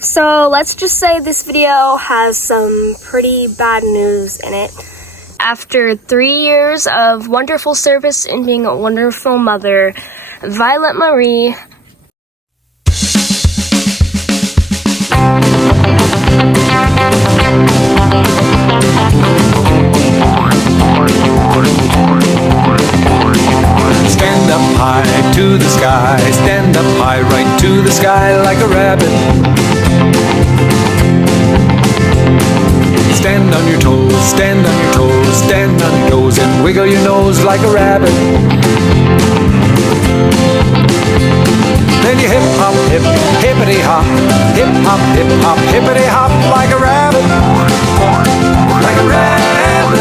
So let's just say this video has some pretty bad news in it. After 3 years of wonderful service and being a wonderful mother, Violet Marie stand up high to the sky, stand up high right to the sky like a rabbit. Stand on your toes, stand on your toes, stand on your toes and wiggle your nose like a rabbit. Then you hip hop, hip, hippity hop, hip hop, hippity hop like a rabbit, like a rabbit.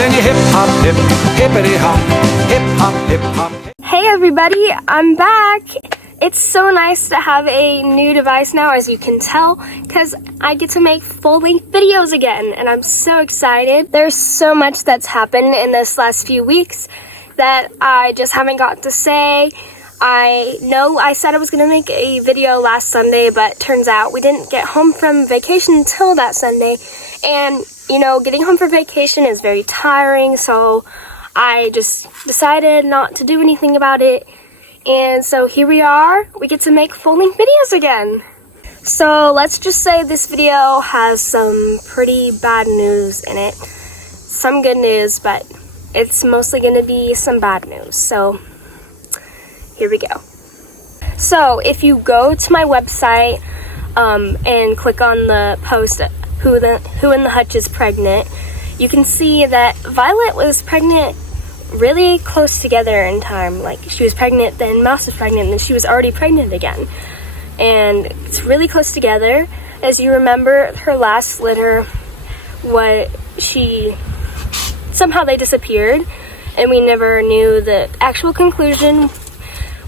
Then you hip hop, hip, hippity hop, hip hop, hip hop. Hey everybody, I'm back. It's so nice to have a new device now, as you can tell, because I get to make full-length videos again, and I'm so excited. There's so much that's happened in this last few weeks that I just haven't got to say. I know I said I was going to make a video last Sunday, but turns out we didn't get home from vacation until that Sunday, and you know, getting home from vacation is very tiring, so I just decided not to do anything about it. And so here we are, we get to make full-length videos again. So let's just say this video has some pretty bad news in it. Some good news, but it's mostly going to be some bad news. So here we go. So if you go to my website and click on the post, Who in the Hutch is Pregnant, you can see that Violet was pregnant really close together in time. Like, she was pregnant, then Mouse was pregnant, and then she was already pregnant again. And it's really close together. As you remember, her last litter, somehow they disappeared, and we never knew the actual conclusion.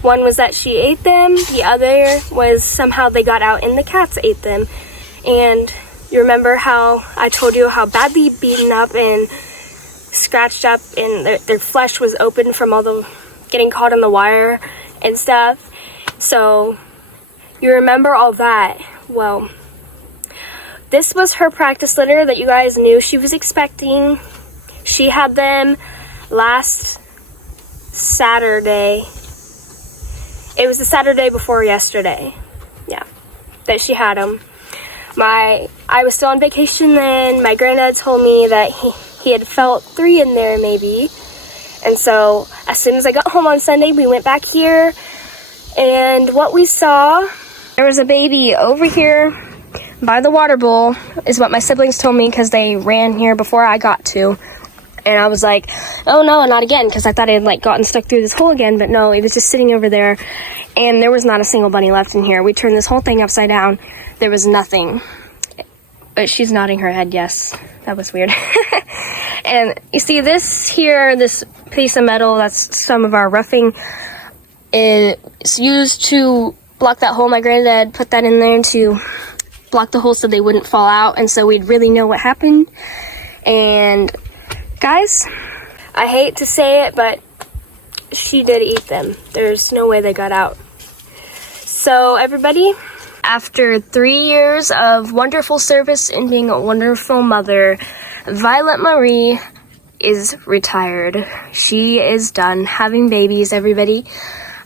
One was that she ate them, the other was somehow they got out and the cats ate them. And you remember how I told you how badly beaten up and scratched up, and their flesh was open from all the getting caught on the wire and stuff. So you remember all that. Well, this was her practice litter that you guys knew she was expecting. She had them last Saturday. It was the Saturday before yesterday. Yeah, that she had them. I was still on vacation then. My granddad told me that he had felt 3 in there maybe. And so as soon as I got home on Sunday, we went back here, and what we saw, there was a baby over here by the water bowl, is what my siblings told me, because they ran here before I got to. And I was like, oh no, not again, because I thought it had like gotten stuck through this hole again, but no, it was just sitting over there, and there was not a single bunny left in here. We turned this whole thing upside down. There was nothing. But she's nodding her head, yes. That was weird. And you see this here, this piece of metal, that's some of our roughing. It's used to block that hole. My granddad put that in there to block the hole so they wouldn't fall out, and so we'd really know what happened. And guys, I hate to say it, but she did eat them. There's no way they got out. So everybody, after 3 years of wonderful service and being a wonderful mother, Violet Marie is retired. She is done having babies, everybody.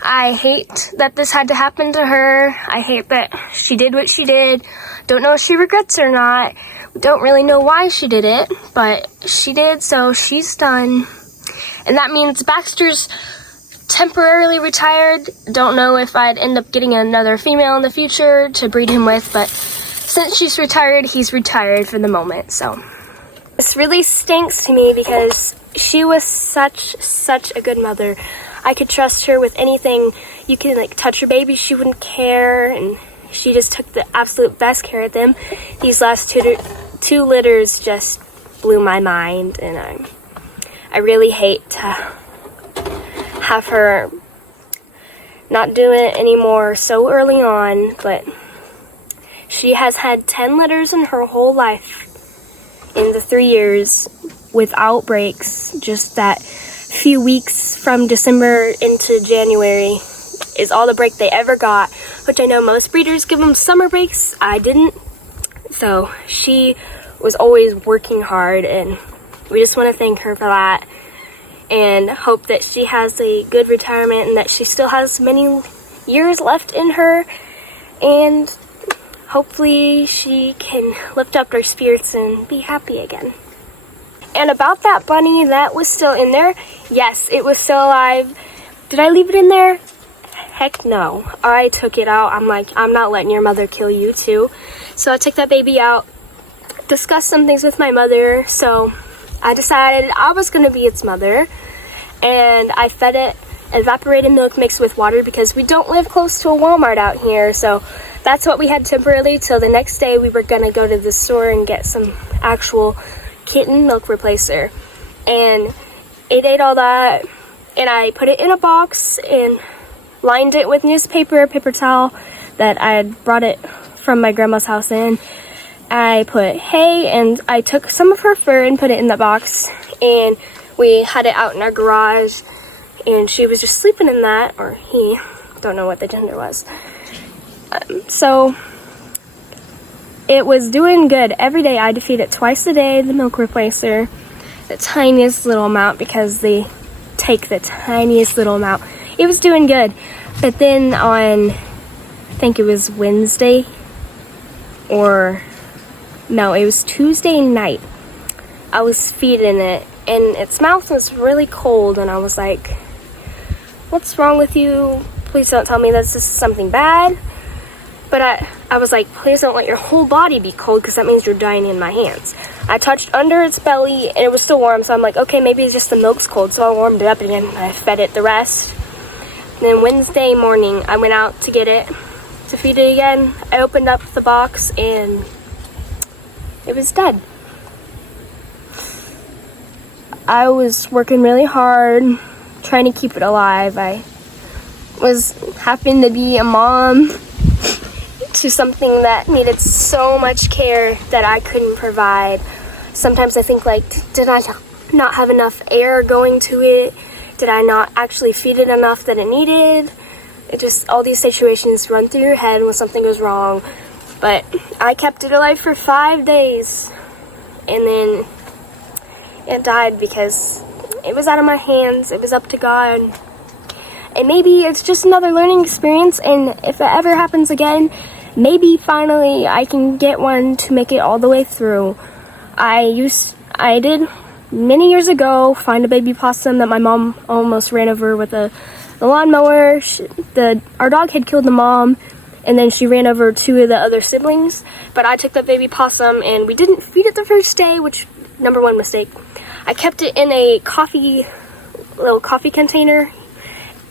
I hate that this had to happen to her. I hate that she did what she did. Don't know if she regrets or not. Don't really know why she did it, but she did, so she's done. And that means Baxter's temporarily retired. Don't know if I'd end up getting another female in the future to breed him with, but since she's retired, he's retired for the moment. So this really stinks to me because she was such a good mother. I could trust her with anything. You could like touch her baby, she wouldn't care, and she just took the absolute best care of them. These last two litters just blew my mind, and I really hate to have her not do it anymore so early on, but she has had 10 litters in her whole life in the 3 years without breaks. Just that few weeks from December into January, is all the break they ever got, which I know most breeders give them summer breaks. I didn't. So she was always working hard, and we just want to thank her for that and hope that she has a good retirement and that she still has many years left in her, and hopefully she can lift up her spirits and be happy again. And about that bunny that was still in there, yes, it was still alive. Did I leave it in there? Heck no. I took it out. I'm like, I'm not letting your mother kill you too. So I took that baby out, discussed some things with my mother, so I decided I was going to be its mother, and I fed it evaporated milk mixed with water because we don't live close to a Walmart out here, so that's what we had temporarily till the next day we were going to go to the store and get some actual kitten milk replacer. And it ate all that, and I put it in a box and lined it with newspaper, paper towel that I had brought it from my grandma's house in. I put hay, and I took some of her fur and put it in the box, and we had it out in our garage, and she was just sleeping in that, or he, don't know what the gender was. So it was doing good. Every day I had to feed it twice a day, the milk replacer, the tiniest little amount because they take the tiniest little amount. It was doing good. But then on, I think it was Wednesday, or no, it was Tuesday night, I was feeding it and its mouth was really cold, and I was like, what's wrong with you? Please don't tell me this is something bad. But I was like, please don't let your whole body be cold because that means you're dying in my hands. I touched under its belly and it was still warm, so I'm like, okay, maybe it's just the milk's cold. So I warmed it up again. I fed it the rest. And then Wednesday morning, I went out to get it, to feed it again. I opened up the box and it was dead. I was working really hard, trying to keep it alive. I was happened to be a mom to something that needed so much care that I couldn't provide. Sometimes I think, like, did I not have enough air going to it? Did I not actually feed it enough that it needed? It just, all these situations run through your head when something goes wrong. But I kept it alive for 5 days, and then it died because it was out of my hands. It was up to God. And maybe it's just another learning experience, and if it ever happens again, maybe finally I can get one to make it all the way through. I did many years ago find a baby possum that my mom almost ran over with a lawnmower. Our dog had killed the mom, and then she ran over 2 of the other siblings. But I took that baby possum and we didn't feed it the first day, which, number 1 mistake. I kept it in a little coffee container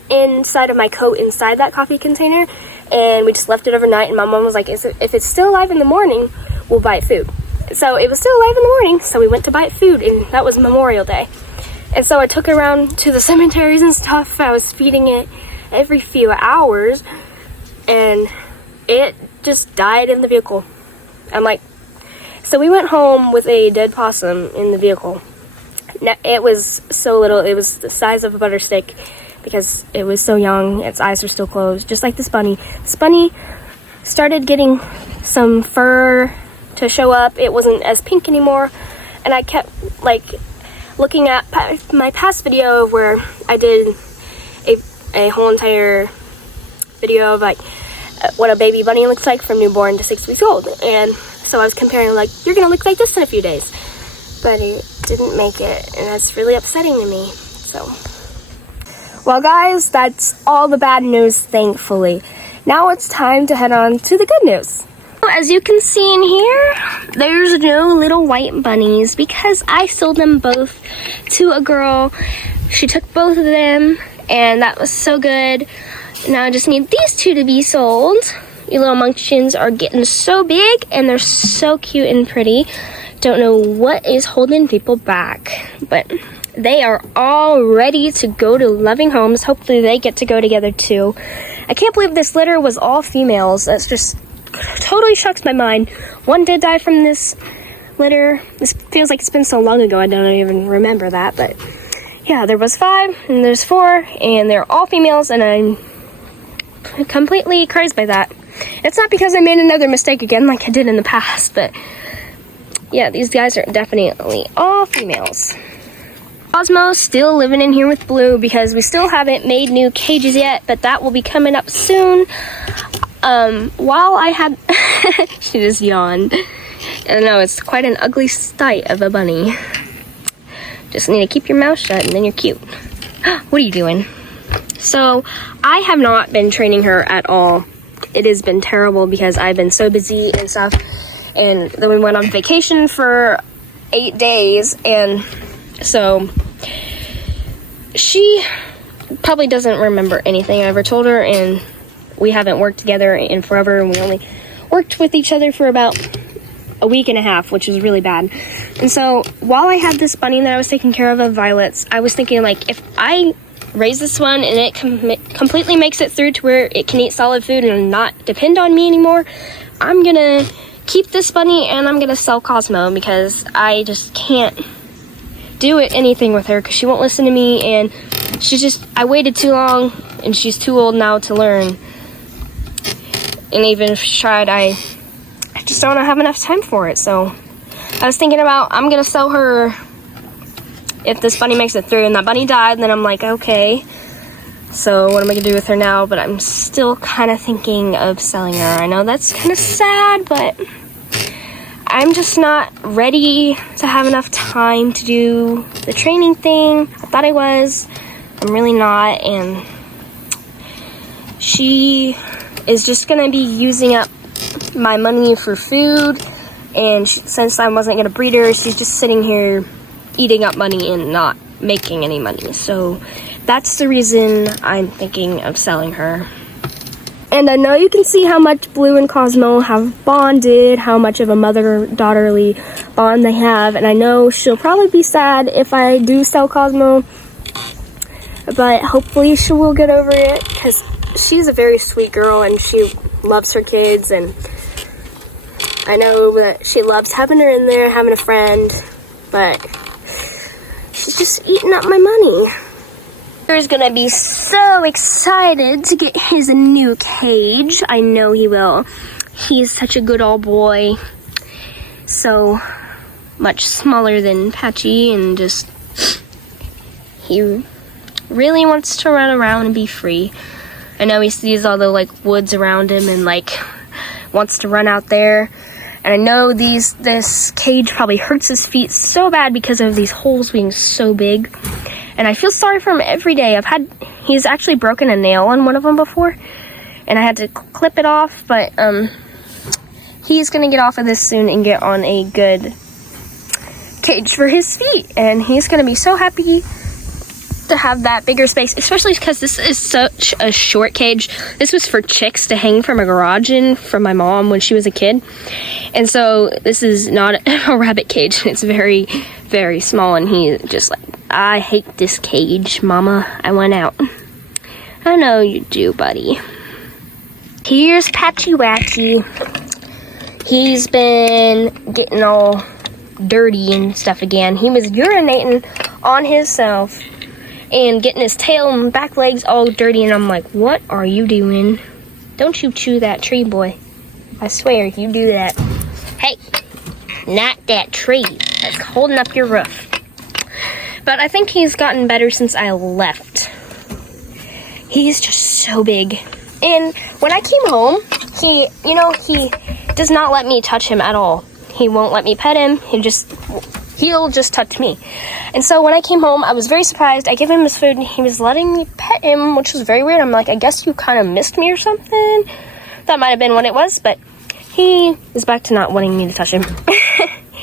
inside of my coat, inside that coffee container, and we just left it overnight. And my mom was like, if it's still alive in the morning, we'll buy it food. So it was still alive in the morning, so we went to buy it food, and that was Memorial Day. And so I took it around to the cemeteries and stuff. I was feeding it every few hours, and it just died in the vehicle. I'm like, so we went home with a dead possum in the vehicle. It was so little, it was the size of a butter stick because it was so young. Its eyes were still closed, just like this bunny. This bunny started getting some fur to show up. It wasn't as pink anymore, and I kept like looking at my past video where I did a whole entire video of like what a baby bunny looks like from newborn to 6 weeks old, and so I was comparing, like, you're gonna look like this in a few days, but it didn't make it, and that's really upsetting to me. So, well guys, that's all the bad news, thankfully. Now it's time to head on to the good news. As you can see in here, there's no little white bunnies because I sold them both to a girl. She took both of them, and that was so good. Now I just need these 2 to be sold. Your little munchkins are getting so big, and they're so cute and pretty. Don't know what is holding people back, but they are all ready to go to loving homes. Hopefully they get to go together too. I can't believe this litter was all females. That's just totally shocks my mind. 1 did die from this litter. This feels like it's been so long ago I don't even remember that, but yeah, there was 5 and there's 4, and they're all females, and I'm completely crazed by that. It's not because I made another mistake again like I did in the past, but yeah, these guys are definitely all females. Cosmo's still living in here with Blue because we still haven't made new cages yet, but that will be coming up soon. While I had, she just yawned. I know, it's quite an ugly sight of a bunny. Just need to keep your mouth shut and then you're cute. What are you doing? So, I have not been training her at all. It has been terrible because I've been so busy and stuff. And then we went on vacation for 8 days, and so she probably doesn't remember anything I ever told her, and we haven't worked together in forever, and we only worked with each other for about a week and a half, which is really bad. And so while I had this bunny that I was taking care of Violet's, I was thinking, like, if I raise this one and it completely makes it through to where it can eat solid food and not depend on me anymore, I'm gonna keep this bunny and I'm gonna sell Cosmo because I just can't do anything with her because she won't listen to me, and I waited too long and she's too old now to learn. And even if she tried, I just don't have enough time for it. So I was thinking about, I'm gonna sell her if this bunny makes it through. And that bunny died, and then I'm like, okay, so what am I gonna do with her now? But I'm still kind of thinking of selling her. I know that's kind of sad, but I'm just not ready to have enough time to do the training thing. I thought I was. I'm really not, and she is just gonna be using up my money for food, and since I wasn't gonna breed her, she's just sitting here eating up money and not making any money. So that's the reason I'm thinking of selling her. And I know you can see how much Blue and Cosmo have bonded, how much of a mother-daughterly bond they have, and I know she'll probably be sad if I do sell Cosmo, but hopefully she will get over it because she's a very sweet girl and she loves her kids, and I know that she loves having her in there, having a friend, but she's just eating up my money. He's gonna be so excited to get his new cage. I know he will. He's such a good old boy. So much smaller than Patchy, and just, he really wants to run around and be free. I know he sees all the woods around him and wants to run out there. And I know this cage probably hurts his feet so bad because of these holes being so big. And I feel sorry for him every day. He's actually broken a nail on one of them before, and I had to clip it off, but he's gonna get off of this soon and get on a good cage for his feet, and he's gonna be so happy to have that bigger space, especially because this is such a short cage. This was for chicks to hang from a garage in from my mom when she was a kid, and so this is not a rabbit cage. It's very, very small, and he just I hate this cage, Mama. I want out. I know you do, buddy. Here's Patchy Watchy. He's been getting all dirty and stuff again. He was urinating on himself and getting his tail and back legs all dirty, and I'm like, what are you doing? Don't you chew that tree, boy. I swear, you do that. Hey, not that tree that's holding up your roof. But I think he's gotten better since I left. He's just so big. And when I came home, he does not let me touch him at all. He won't let me pet him. He'll just touch me. And so when I came home, I was very surprised. I gave him his food and he was letting me pet him, which was very weird. I'm like, I guess you kind of missed me or something. That might have been what it was, but he is back to not wanting me to touch him.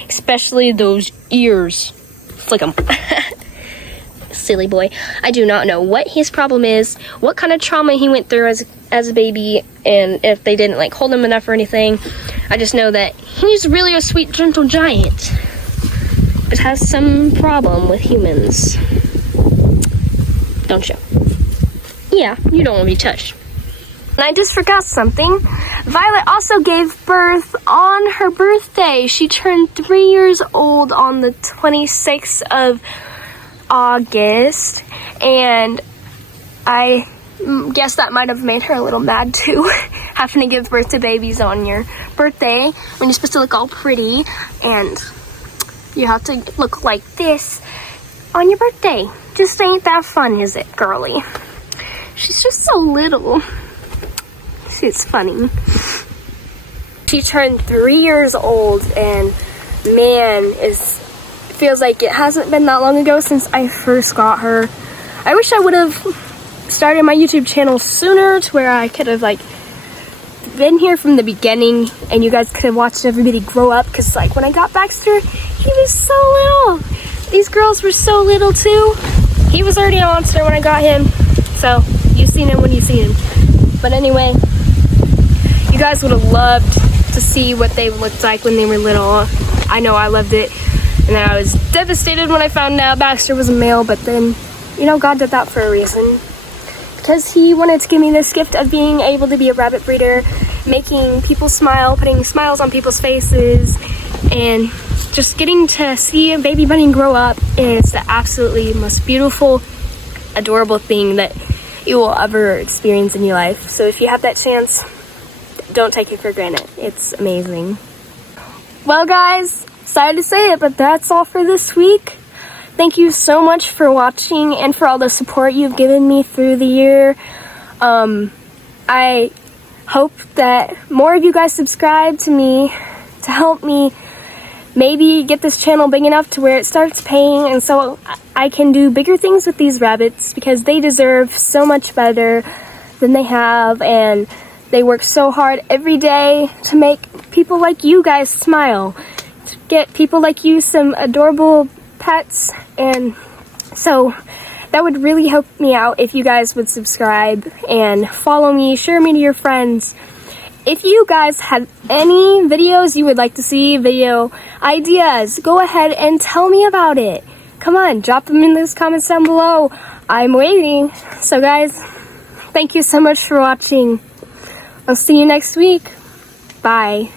Especially those ears. Flick them. Silly boy. I do not know what his problem is, what kind of trauma he went through as a baby, and if they didn't hold him enough or anything. I just know that he's really a sweet, gentle giant, but has some problem with humans. Don't you? Yeah, you don't want to be touched. And I just forgot something. Violet also gave birth on her birthday. She turned 3 years old on the 26th of August, and I guess that might have made her a little mad too. Having to give birth to babies on your birthday when you're supposed to look all pretty, and you have to look like this on your birthday. Just ain't that fun, is it, girly? She's just so little. She's funny. She turned 3 years old, and man, feels like it hasn't been that long ago since I first got her. I wish I would have started my YouTube channel sooner, to where I could have like been here from the beginning and you guys could have watched everybody grow up, because like when I got Baxter, he was so little. These girls were so little too. He was already a monster when I got him, so you've seen him when you've seen him. But anyway, you guys would have loved to see what they looked like when they were little. I know I loved it, and then I was devastated when I found out Baxter was a male, but then, you know, God did that for a reason. Because he wanted to give me this gift of being able to be a rabbit breeder, making people smile, putting smiles on people's faces, and just getting to see a baby bunny grow up is the absolutely most beautiful, adorable thing that you will ever experience in your life. So if you have that chance, don't take it for granted. It's amazing. Well guys, sorry to say it, but that's all for this week. Thank you so much for watching and for all the support you've given me through the year. I hope that more of you guys subscribe to me to help me maybe get this channel big enough to where it starts paying, and so I can do bigger things with these rabbits, because they deserve so much better than they have, and they work so hard every day to make people like you guys smile, to get people like you some adorable pets. And so that would really help me out if you guys would subscribe and follow me, share me to your friends. If you guys have any videos you would like to see, video ideas, go ahead and tell me about it. Come on, drop them in those comments down below. I'm waiting. So guys, thank you so much for watching. I'll see you next week. Bye.